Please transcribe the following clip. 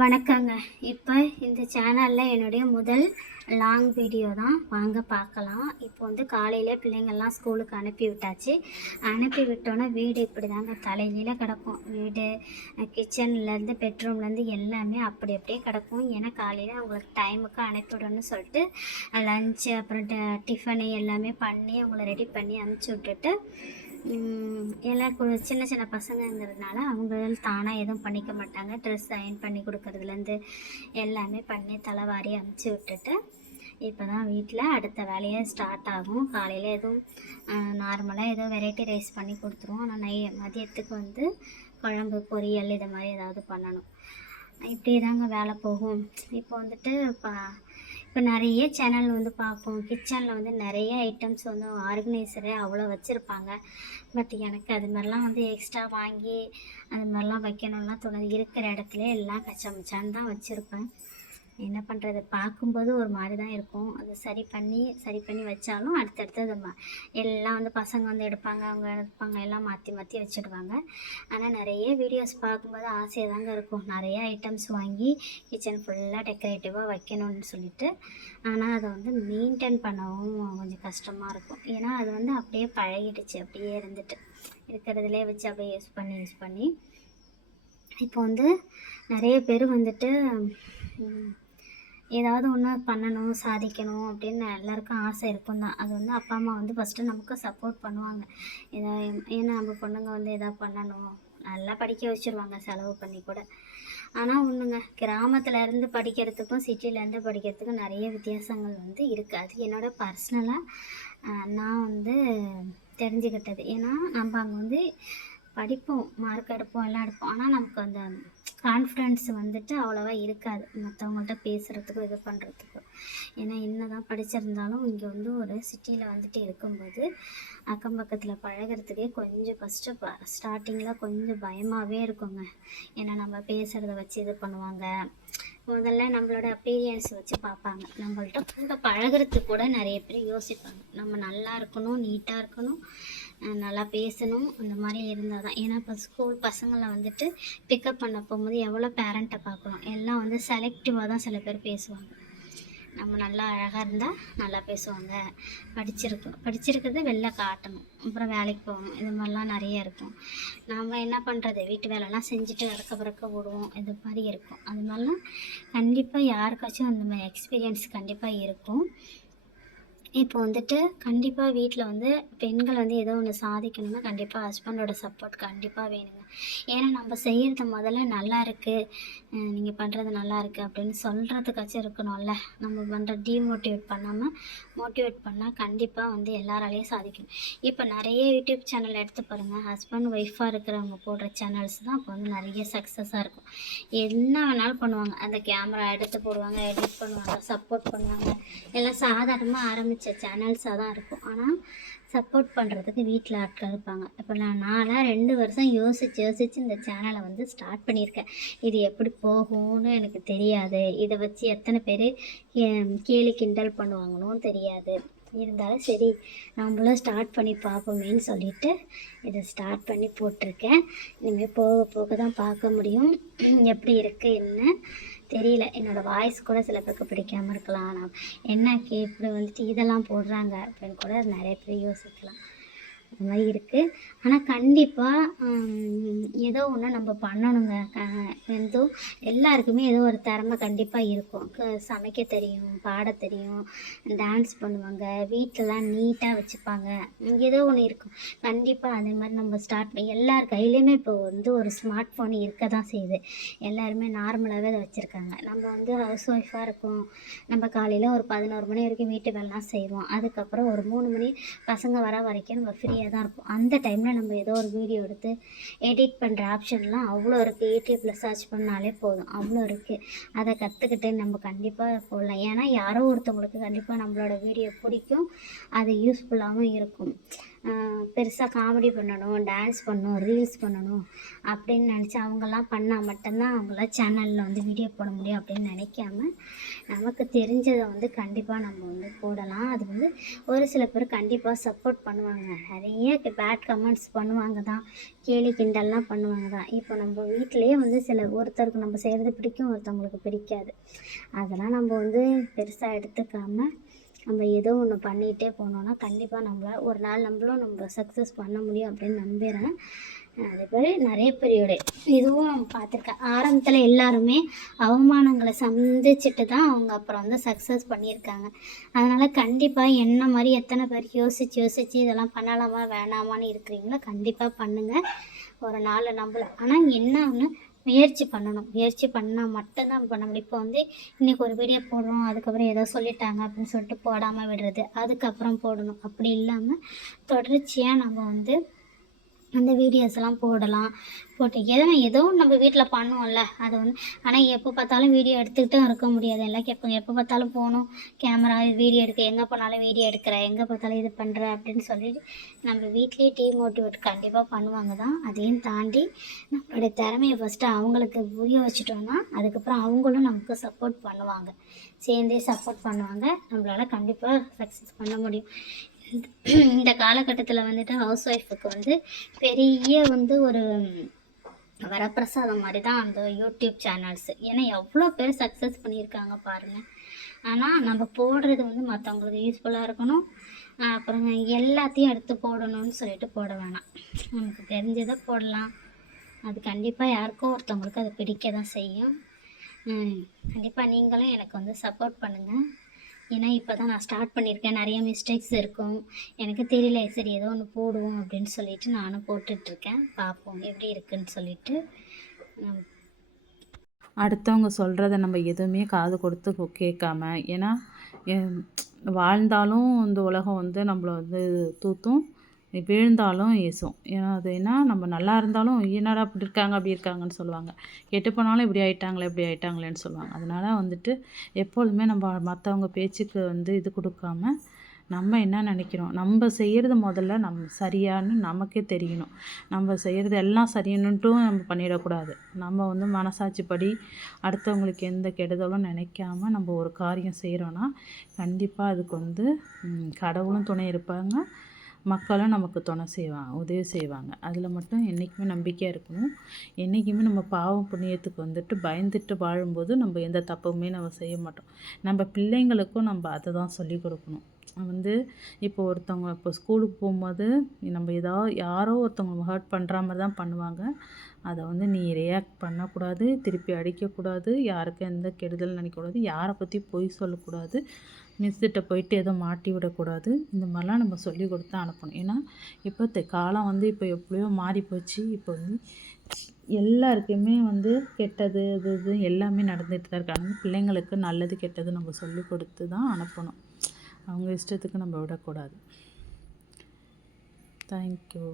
வணக்கங்க. இப்போ இந்த சேனலில் என்னுடைய முதல் லாங் வீடியோ தான். வாங்க பார்க்கலாம். இப்போ வந்து காலையில் பிள்ளைங்கள்லாம் ஸ்கூலுக்கு அனுப்பி விட்டாச்சு அனுப்பி விட்டோன்னே வீடு இப்படி தாங்க தலையில கிடக்கும் வீடு கிச்சன்லேருந்து பெட்ரூம்லேருந்து எல்லாமே அப்படி அப்படியே கிடக்கும். ஏன்னா காலையில் அவங்களுக்கு டைமுக்கு அனுப்பிவிடணும்னு சொல்லிட்டு லஞ்சு அப்புறம் டிஃபனு எல்லாமே பண்ணி அவங்கள ரெடி பண்ணி அனுப்பிச்சி விட்டுட்டு எல்லாம் கு- சின்ன சின்ன பசங்கங்கிறதுனால அவங்க தானாக எதுவும் பண்ணிக்க மாட்டாங்க. ட்ரெஸ் அயன் பண்ணி கொடுக்கறதுலேருந்து எல்லாமே பண்ணி தலைவாரி அமுச்சு விட்டுட்டு இப்போ தான் வீட்டில் அடுத்த வேலையே ஸ்டார்ட் ஆகும். காலையில் எதுவும் நார்மலாக எதுவும் வெரைட்டி ரைஸ் பண்ணி கொடுத்துருவோம். ஆனால் நை மதியத்துக்கு வந்து குழம்பு பொரியல் இது மாதிரி ஏதாவது பண்ணணும். இப்படியே தாங்க வேலை போகும். இப்போ வந்துட்டு பா இப்போ நிறைய சேனல் வந்து பார்ப்போம். கிச்சனில் வந்து நிறைய ஐட்டம்ஸ் வந்து ஆர்கனைசரு அவ்வளோ வச்சுருப்பாங்க. பட் எனக்கு அது மாதிரிலாம் வந்து எக்ஸ்ட்ரா வாங்கி அது மாதிரிலாம் வைக்கணும்லாம் தோணுது. இருக்கிற இடத்துல எல்லாம் கச்சமச்சான்னு தான் வச்சுருப்பேன். என்ன பண்ணுறது பார்க்கும்போது ஒரு மாதிரி தான் இருக்கும். அது சரி பண்ணி சரி பண்ணி வச்சாலும் அடுத்தடுத்து அது எல்லாம் வந்து பசங்க வந்து எடுப்பாங்க அவங்க எடுப்பாங்க எல்லாம் மாற்றி மாற்றி வச்சுடுவாங்க. ஆனால் நிறைய வீடியோஸ் பார்க்கும்போது ஆசையாக தாங்க இருக்கும். நிறைய ஐட்டம்ஸ் வாங்கி கிச்சன் ஃபுல்லாக டெக்கரேட்டிவாக வைக்கணும்னு சொல்லிட்டு. ஆனால் அதை வந்து மெயின்டைன் பண்ணவும் கொஞ்சம் கஷ்டமாக இருக்கும். ஏன்னா அது வந்து அப்படியே பழகிடுச்சு. அப்படியே இருந்துட்டு. இருக்கிறதுலே வச்சு அப்படியே யூஸ் பண்ணி யூஸ் பண்ணி. இப்போ வந்து நிறைய பேர் வந்துட்டு ஏதாவது ஒன்று பண்ணணும் சாதிக்கணும் அப்படின்னு எல்லாருக்கும் ஆசை இருக்கும் தான். அது வந்து அப்பா அம்மா வந்து ஃபஸ்ட்டு நமக்கு சப்போர்ட் பண்ணுவாங்க. ஏதா ஏன்னா நம்ம பொண்ணுங்க வந்து எதாவது பண்ணணும் நல்லா படிக்க வச்சுருவாங்க செலவு பண்ணி கூட. ஆனால் ஒன்றுங்க கிராமத்தில் இருந்து படிக்கிறதுக்கும் சிட்டிலேருந்து படிக்கிறதுக்கும் நிறைய வித்தியாசங்கள் வந்து இருக்குது அது என்னோட பர்சனலாக நான் வந்து தெரிஞ்சுக்கிட்டது. ஏன்னா நம்ம அங்கே வந்து படிப்போம் மார்க் எடுப்போம் எல்லாம் எடுப்போம். ஆனால் நமக்கு அந்த கான்ஃபிடென்ஸ் வந்துட்டு அவ்வளோவா இருக்காது. மற்றவங்கள்ட்ட பேசுகிறதுக்கும் இது பண்ணுறதுக்கும் ஏன்னா என்ன தான் படிச்சிருந்தாலும் இங்கே வந்து ஒரு சிட்டியில் வந்துட்டு இருக்கும்போது அக்கம் பக்கத்தில் பழகுறதுக்கே கொஞ்சம் கஷ்டம் ஸ்டார்டிங்கில் கொஞ்சம் பயமாகவே இருக்குங்க. ஏன்னா நம்ம பேசுகிறத வச்சு இது பண்ணுவாங்க. முதல்ல நம்மளோட அப்பீரியன்ஸ் வச்சு பார்ப்பாங்க. நம்மள்ட்ட கூட பழகுறதுக்கு கூட நிறைய பேர் யோசிப்பாங்க. நம்ம நல்லா இருக்கணும் நீட்டாக இருக்கணும் நல்லா பேசணும் அந்த மாதிரி இருந்தால் தான். ஏன்னா இப்போ ஸ்கூல் பசங்களை வந்துட்டு பிக்கப் பண்ண போகும்போது எவ்வளோ பேரண்ட்டை பார்க்குறோம் எல்லாம் வந்து செலக்டிவாக தான் சில பேர் பேசுவாங்க. நம்ம நல்லா அழகாக இருந்தால் நல்லா பேசுவாங்க. படிச்சிருக்கோம் படிச்சிருக்கிறத வெளில காட்டணும். அப்புறம் வேலைக்கு போகணும். இது மாதிரிலாம் நிறைய இருக்கும். நாம் என்ன பண்ணுறது வீட்டு வேலைலாம் செஞ்சுட்டு இறக்க பிறக்க விடுவோம் இது மாதிரி இருக்கும். அது மாதிரிலாம் கண்டிப்பாக யாருக்காச்சும் அந்த மாதிரி எக்ஸ்பீரியன்ஸ் கண்டிப்பாக இருக்கும். இப்போ வந்துட்டு கண்டிப்பாக வீட்டில் வந்து பெண்கள் வந்து ஏதோ ஒன்று சாதிக்கணும்னா கண்டிப்பாக ஹஸ்பண்டோட சப்போர்ட் கண்டிப்பாக வேணுங்க. ஏன்னா நம்ம செய்கிறது முதல்ல நல்லா இருக்குது நீங்கள் பண்ணுறது நல்லா இருக்குது அப்படின்னு சொல்கிறதுக்காச்சும் இருக்கணும்ல. நம்ம பண்ணுற டீமோட்டிவேட் பண்ணாமல் மோட்டிவேட் பண்ணால் கண்டிப்பாக வந்து எல்லாராலையும் சாதிக்கணும். இப்போ நிறைய யூடியூப் சேனல் எடுத்து பாருங்கள் ஹஸ்பண்ட் ஒய்ஃபாக இருக்கிறவங்க போடுற சேனல்ஸ் தான் இப்போ வந்து நிறைய சக்ஸஸாக இருக்கும். என்ன வேணாலும் பண்ணுவாங்க. அந்த கேமரா எடுத்து போடுவாங்க எடிட் பண்ணுவாங்க சப்போர்ட் பண்ணுவாங்க. எல்லாம் சாதாரணமாக ஆரம்பிச்சு சேனல்ஸாக தான் இருக்கும். ஆனால் சப்போர்ட் பண்ணுறதுக்கு வீட்டில் ஆட்கள் இருப்பாங்க. இப்போ நான் நானாக ரெண்டு வருஷம் யோசித்து யோசித்து இந்த சேனலை வந்து ஸ்டார்ட் பண்ணியிருக்கேன். இது எப்படி போகும்னு எனக்கு தெரியாது. இதை வச்சு எத்தனை பேர் கேலி கிண்டல் பண்ணுவாங்கன்னு தெரியாது. இருந்தாலும் சரி நம்மளும் ஸ்டார்ட் பண்ணி பார்ப்போமேன்னு சொல்லிட்டு இதை ஸ்டார்ட் பண்ணி போட்டிருக்கேன். இனிமேல் போக போக தான் பார்க்க முடியும். எப்படி இருக்குது என்ன? தெரியல. என்னோடய வாய்ஸ் கூட சில பேருக்கு பிடிக்காமல் இருக்கலாம். நான் என்ன கே இப்படி வந்துட்டு இதெல்லாம் போடுறாங்க அப்படின்னு கூட நிறைய பேர் யோசிக்கலாம். அந்த மாதிரி இருக்குது ஆனால் கண்டிப்பாக ஏதோ ஒன்று நம்ம பண்ணணுங்க. க- ஏதோ எல்லாருக்குமே ஏதோ ஒரு திறமை கண்டிப்பாக இருக்கும். சமைக்க தெரியும் பாட தெரியும் டான்ஸ் பண்ணுவாங்க வீட்டிலலாம் நீட்டாக வச்சுப்பாங்க. ஏதோ ஒன்று இருக்கும். கண்டிப்பாக அதே மாதிரி நம்ம ஸ்டார்ட் பண்ணி எல்லார் கையிலையுமே இப்போ வந்து ஒரு ஸ்மார்ட் ஃபோன் இருக்க தான் செய்யுது. எல்லாருமே நார்மலாகவே அதை வச்சுருக்காங்க. நம்ம வந்து ஹவுஸ் ஒய்ஃபாக இருக்கோம். நம்ம காலையில் ஒரு பதினோரு மணி வரைக்கும் வீட்டு வேலைலாம் செய்வோம் அதுக்கப்புறம் ஒரு மூணு மணி பசங்க வர வரைக்கும் நம்ம ஃப்ரீ ஃப்ரீயாக தான் இருப்போம் அந்த டைமில் நம்ம ஏதோ ஒரு வீடியோ எடுத்து எடிட் பண்ணுற ஆப்ஷன்லாம் அவ்வளோ இருக்குது யூடியூப்பில் சர்ச் பண்ணாலே போதும். அவ்வளோ இருக்குது அதை கற்றுக்கிட்டு நம்ம கண்டிப்பாக போடலாம் ஏன்னா யாரோ ஒருத்தவங்களுக்கு கண்டிப்பாக நம்மளோட வீடியோ பிடிக்கும். அது யூஸ்ஃபுல்லாகவும் இருக்கும். பெருசாக காமெடி பண்ணணும் டான்ஸ் பண்ணணும் ரீல்ஸ் பண்ணணும் அப்படின்னு நினச்சி அவங்கெல்லாம் பண்ணால் மட்டும்தான் அவங்களாம் சேனலில் வந்து வீடியோ போட முடியும் அப்படின்னு நினைக்காம நமக்கு தெரிஞ்சதை வந்து கண்டிப்பாக நம்ம வந்து போடலாம். அது வந்து ஒரு சில பேர் கண்டிப்பாக சப்போர்ட் பண்ணுவாங்க. நிறைய பேட் கமெண்ட்ஸ் பண்ணுவாங்க தான். கேலி கிண்டல்லாம் பண்ணுவாங்க தான். இப்போ நம்ம வீட்டிலேயே வந்து சில ஒருத்தருக்கு நம்ம செய்கிறது பிடிக்கும் ஒருத்தவங்களுக்கு பிடிக்காது. அதெல்லாம் நம்ம வந்து பெருசாக எடுத்துக்காமல் நம்ம ஏதோ ஒன்று பண்ணிகிட்டே போனோன்னா கண்டிப்பாக நம்மளால் ஒரு நாள் நம்மளும் நம்ம சக்ஸஸ் பண்ண முடியும் அப்படின்னு நம்புகிறேன் அதே மாதிரி நிறைய பேரோட இதுவும் பார்த்துருக்கேன். ஆரம்பத்தில் எல்லாருமே அவமானங்களை சந்திச்சுட்டு தான் அவங்க அப்புறம் வந்து சக்ஸஸ் பண்ணியிருக்காங்க. அதனால் கண்டிப்பாக என்ன மாதிரி எத்தனை பேர் யோசித்து யோசித்து இதெல்லாம் பண்ணலாமா வேணாமான்னு இருக்கிறீங்களோ கண்டிப்பாக பண்ணுங்கள் ஒரு நாள் நம்மள. ஆனால் என்ன ஒன்று முயற்சி பண்ணணும். முயற்சி பண்ணால் மட்டும்தான் பண்ண முடியும். இப்போ வந்து இன்றைக்கி ஒரு வீடியோ போடுறோம் அதுக்கப்புறம் ஏதோ சொல்லிட்டாங்க அப்படின்னு சொல்லிட்டு போடாமல் விடுறது அதுக்கப்புறம் போடணும். அப்படி இல்லாமல் தொடர்ச்சியாக நம்ம வந்து அந்த வீடியோஸ்லாம் போடலாம் போட்டு எதோ ஏதோ நம்ம வீட்டில் பண்ணுவோம்ல அது வந்து ஆனால் எப்போ பார்த்தாலும் வீடியோ எடுத்துக்கிட்டும் இருக்க முடியாது. எல்லாம் கேட்பாங்க எப்போ பார்த்தாலும் போகணும் கேமரா வீடியோ எடுக்க எங்கே போனாலும் வீடியோ எடுக்கிற எங்கே பார்த்தாலும் இது பண்ணுற அப்படின்னு சொல்லிட்டு நம்ம வீட்லேயே டீம் மோட்டிவேட் கண்டிப்பாக பண்ணுவாங்க தான். அதையும் தாண்டி நம்மளுடைய திறமையை ஃபஸ்ட்டு அவங்களுக்கு புரிய வச்சுட்டோம்னா அதுக்கப்புறம் அவங்களும் நமக்கு சப்போர்ட் பண்ணுவாங்க. சேர்ந்தே சப்போர்ட் பண்ணுவாங்க. நம்மளால் கண்டிப்பாக சக்ஸஸ் பண்ண முடியும். காலகட்டத்தில் வந்துட்டு ஹவுஸ் ஒய்ஃபுக்கு வந்து பெரிய வந்து ஒரு வரப்பிரசாதம் மாதிரி தான் அந்த யூடியூப் சேனல்ஸ் ஏன்னா எவ்வளோ பேர் சக்ஸஸ் பண்ணியிருக்காங்க பாருங்கள் ஆனால் நம்ம போடுறது வந்து மற்றவங்களுக்கு யூஸ்ஃபுல்லாக இருக்கணும். அப்புறம் எல்லாத்தையும் எடுத்து போடணும்னு சொல்லிட்டு போட வேணாம். நமக்கு தெரிஞ்சதை போடலாம். அது கண்டிப்பாக யாருக்கோ ஒருத்தவங்களுக்கு அது பிடிக்க தான் செய்யும் கண்டிப்பாக நீங்களும் எனக்கு வந்து சப்போர்ட் பண்ணுங்கள் ஏன்னா இப்போ தான் நான் ஸ்டார்ட் பண்ணியிருக்கேன் நிறைய மிஸ்டேக்ஸ் இருக்கும். எனக்கு தெரியல சரி ஏதோ ஒன்று போடுவோம் அப்படின்னு சொல்லிட்டு நானும் போட்டுட்ருக்கேன். பார்ப்போம் எப்படி இருக்குன்னு சொல்லிட்டு. அடுத்தவங்க சொல்கிறத நம்ம எதுவுமே காது கொடுத்து கேட்காம ஏன்னா வாழ்ந்தாலும் இந்த உலகம் வந்து நம்மளை வந்து தூத்தும். விழுந்தாலும் ஏசும். ஏன்னா அது ஏன்னா நம்ம நல்லா இருந்தாலும் என்னடா அப்படி இருக்காங்க? அப்படி இருக்காங்கன்னு சொல்லுவாங்க. கெட்டு போனாலும் இப்படி ஆயிட்டாங்களே இப்படி ஆயிட்டாங்களேன்னு சொல்லுவாங்க. அதனால் வந்துட்டு எப்பொழுதுமே நம்ம மற்றவங்க பேச்சுக்கு வந்து இது கொடுக்காம நம்ம என்ன நினைக்கிறோம்? நம்ம செய்கிறது முதல்ல நம்ம சரியான்னு நமக்கே தெரியணும். நம்ம செய்கிறது எல்லாம் சரியணுன்ட்டும் நம்ம பண்ணிடக்கூடாது. நம்ம வந்து மனசாட்சிப்படி அடுத்தவங்களுக்கு எந்த கெடுதலும் நினைக்காம நம்ம ஒரு காரியம் செய்கிறோன்னா கண்டிப்பாக அதுக்கு வந்து கடவுளும் துணை இருப்பாங்க. மக்களும் நமக்கு துணை செய்வாங்க உதவி செய்வாங்க. அதில் மட்டும் என்றைக்குமே நம்பிக்கையாக இருக்கணும். என்றைக்குமே நம்ம பாவம் புண்ணியத்துக்கு வந்துட்டு பயந்துட்டு வாழும்போது நம்ம எந்த தப்புமே நம்ம செய்ய மாட்டோம். நம்ம பிள்ளைங்களுக்கும் நம்ம அதை தான் சொல்லிக் கொடுக்கணும். வந்து இப்போ ஒருத்தவங்க இப்போ ஸ்கூலுக்கு போகும்போது நம்ம ஏதாவது யாரோ ஒருத்தவங்க ஹர்ட் பண்ணுற மாதிரி தான் பண்ணுவாங்க. அதை வந்து நீ ரியாக்ட் பண்ணக்கூடாது திருப்பி அடிக்கக்கூடாது யாருக்கும் எந்த கெடுதல் நினைக்கக்கூடாது யாரை பற்றி பொய் சொல்லக்கூடாது மிஸ்ஸிட்ட போயிட்டு எதுவும் மாட்டி விடக்கூடாது இந்த மாதிரிலாம் நம்ம சொல்லி கொடுத்து அனுப்பணும். ஏன்னா இப்போ காலம் வந்து இப்போ எப்படியோ மாறி போச்சு. இப்போ வந்து எல்லாருக்குமே வந்து கெட்டது இது இது எல்லாமே நடந்துகிட்டு தான் இருக்காங்க பிள்ளைங்களுக்கு நல்லது கெட்டது நம்ம சொல்லி கொடுத்து தான் அனுப்பணும். அவங்க இஷ்டத்துக்கு நம்ம விடக்கூடாது. தேங்க்யூ